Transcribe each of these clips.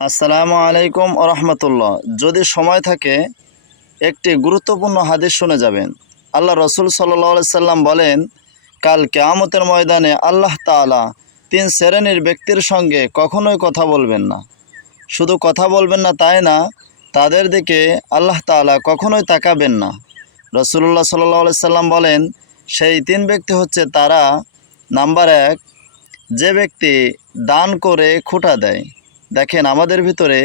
আসসালামু আলাইকুম রহমতুল্লাহ। যদি সময় থাকে একটি গুরুত্বপূর্ণ হাদিস শুনে যাবেন। আল্লাহ রসুল সাল্লাল্লাহু আলাইহি সাল্লাম বলেন, কাল কিয়ামতের ময়দানে আল্লাহ তাআলা 3 শ্রেণীর ব্যক্তির সঙ্গে কখনোই কথা বলবেন না। শুধু কথা বলবেন না তাই না, তাদের দিকে আল্লাহ তাআলা কখনোই তাকাবেন না। রাসূলুল্লাহ সাল্লাল্লাহু আলাইহি সাল্লাম বলেন, সেই 3 ব্যক্তি হচ্ছে তারা, নাম্বার 1, যে ব্যক্তি দান করে খোঁটা দেয়। দেখেন, আমাদের ভিতরে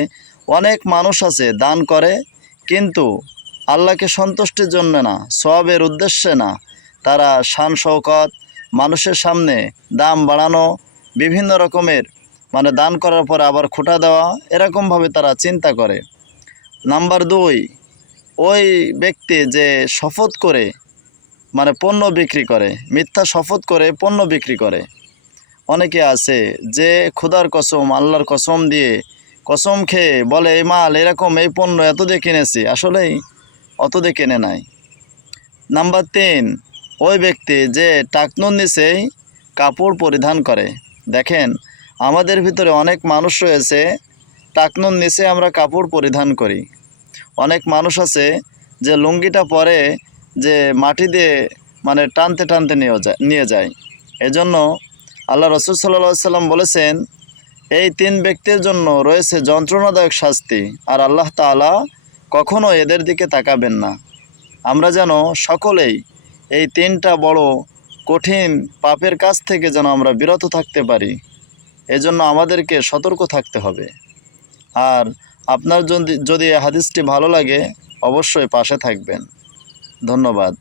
অনেক মানুষ আছে দান করে, কিন্তু আল্লাহকে সন্তুষ্টির জন্য না, সওয়াবের উদ্দেশ্যে না। তারা শান শওকত, মানুষের সামনে দাম বাড়ানো, বিভিন্ন রকমের দান করার পর আবার খোঁটা দেওয়া, এরকমভাবে তারা চিন্তা করে। নাম্বার 2, ওই ব্যক্তি যে শপথ করে পণ্য বিক্রি করে, মিথ্যা শপথ করে পণ্য বিক্রি করে। অনেকে আছে যে খোদার কসম, আল্লাহর কসম দিয়ে কসম খেয়ে বলে এই মাল এরকম, এই পণ্য এত দিয়ে কিনেছি, আসলেই অত দিয়ে কিনে নাই। নাম্বার 3, ওই ব্যক্তি যে টাকনুর নিচেই কাপড় পরিধান করে। দেখেন, আমাদের ভিতরে অনেক মানুষ রয়েছে, টাকনুর নিচে আমরা কাপড় পরিধান করি। অনেক মানুষ আছে যে লুঙ্গিটা পরে যে মাটি দিয়ে টানতে টানতে নিয়ে যায়। এজন্য আল্লাহ রসুল সাল্লাল্লাহু আলাইহি সাল্লাম বলেছেন, এই 3 ব্যক্তির জন্য রয়েছে যন্ত্রণাদায়ক শাস্তি, আর আল্লাহ তাআলা কখনো এদের দিকে তাকাবেন না। আমরা যেন সকলেই এই 3টা বড় কঠিন পাপের কাছ থেকে যেন আমরা বিরত থাকতে পারি, এজন্য আমাদেরকে সতর্ক থাকতে হবে। আর আপনার যদি এই হাদিসটি ভালো লাগে, অবশ্যই পাশে থাকবেন। ধন্যবাদ।